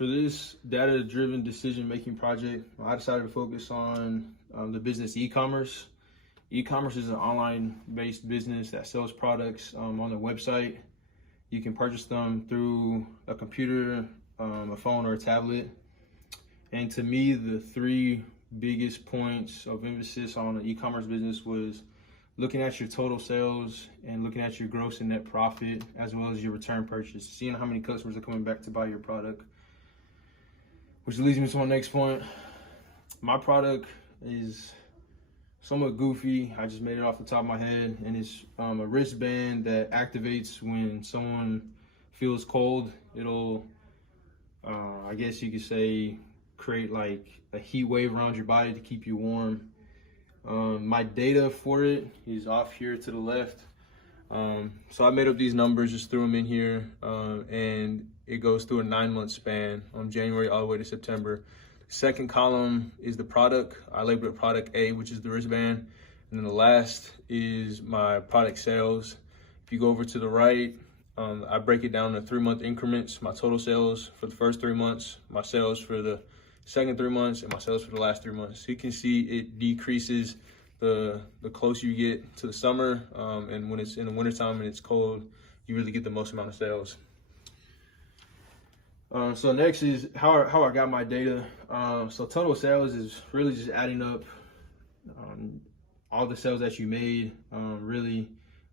For this data-driven decision-making project, I decided to focus on the business e-commerce. E-commerce is an online-based business that sells products on the website. You can purchase them through a computer, a phone, or a tablet. And to me, the three biggest points of emphasis on the e-commerce business was looking at your total sales and looking at your gross and net profit, as well as your return purchase, seeing how many customers are coming back to buy your product. Which leads me to my next point. My product is somewhat goofy. I just made it off the top of my head, and it's a wristband that activates when someone feels cold. It'll, I guess you could say, create like a heat wave around your body to keep you warm. My data for it is off here to the left. So I made up these numbers, just threw them in here, and it goes through a 9-month span, January all the way to September. Second column is the product. I labeled it product A, which is the wristband. And then the last is my product sales. If you go over to the right, I break it down in 3-month increments, my total sales for the first 3 months, my sales for the second 3 months, and my sales for the last 3 months. So you can see it decreases the closer you get to the summer, and when it's in the wintertime and it's cold, you really get the most amount of sales. So next is how I got my data. So total sales is really just adding up all the sales that you made, really.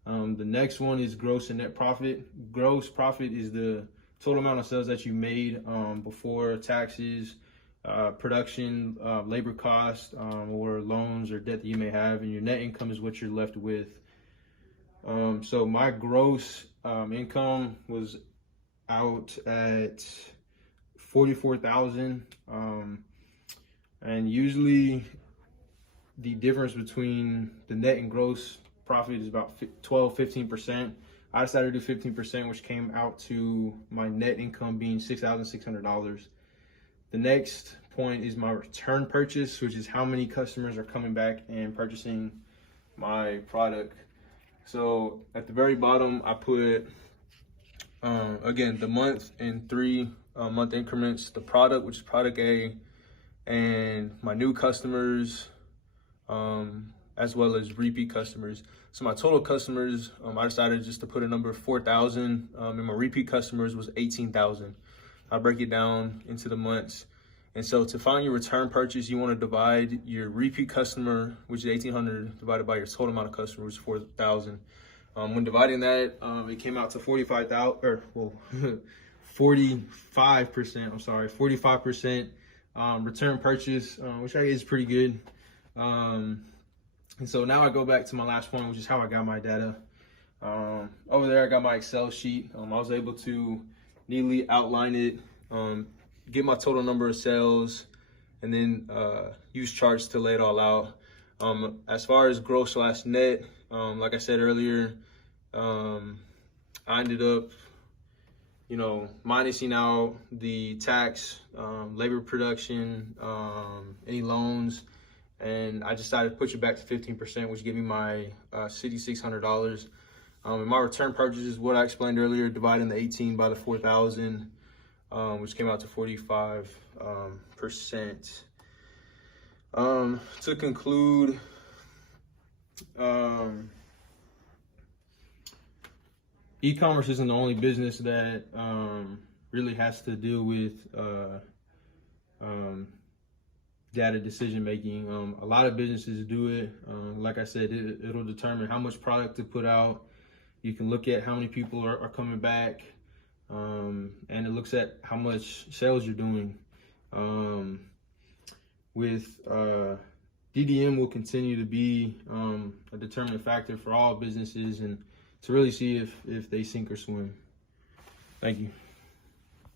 The next one is gross and net profit. Gross profit is the total amount of sales that you made before taxes, production, labor cost, or loans or debt that you may have, and your net income is what you're left with. So my gross income was out at $44,000, and usually the difference between the net and gross profit is about 12-15%. I decided to do 15%, which came out to my net income being $6,600. The next point is my return purchase, which is how many customers are coming back and purchasing my product. So at the very bottom, I put, again, the month in 3-month increments, the product, which is product A, and my new customers, as well as repeat customers. So my total customers, I decided just to put a number of 4,000, and my repeat customers was 18,000. I break it down into the months. And so to find your return purchase, you want to divide your repeat customer, which is 1,800, divided by your total amount of customers, 4,000. When dividing that, it came out to 45,000, or well, 45%. I'm sorry, 45% return purchase, which I guess is pretty good. And so now I go back to my last point, which is how I got my data. Over there, I got my Excel sheet. I was able to neatly outline it, get my total number of sales, and then use charts to lay it all out. As far as gross/net, like I said earlier, I ended up, minusing out the tax, labor production, any loans, and I decided to push it back to 15%, which gave me my $6,600. And my return purchase is what I explained earlier, dividing the 18 by the 4,000, which came out to 45%. To conclude, e-commerce isn't the only business that really has to deal with data decision making. A lot of businesses do it. Like I said, it'll determine how much product to put out. You can look at how many people are coming back, and it looks at how much sales you're doing. With DDM will continue to be a determining factor for all businesses, and to really see if they sink or swim. Thank you.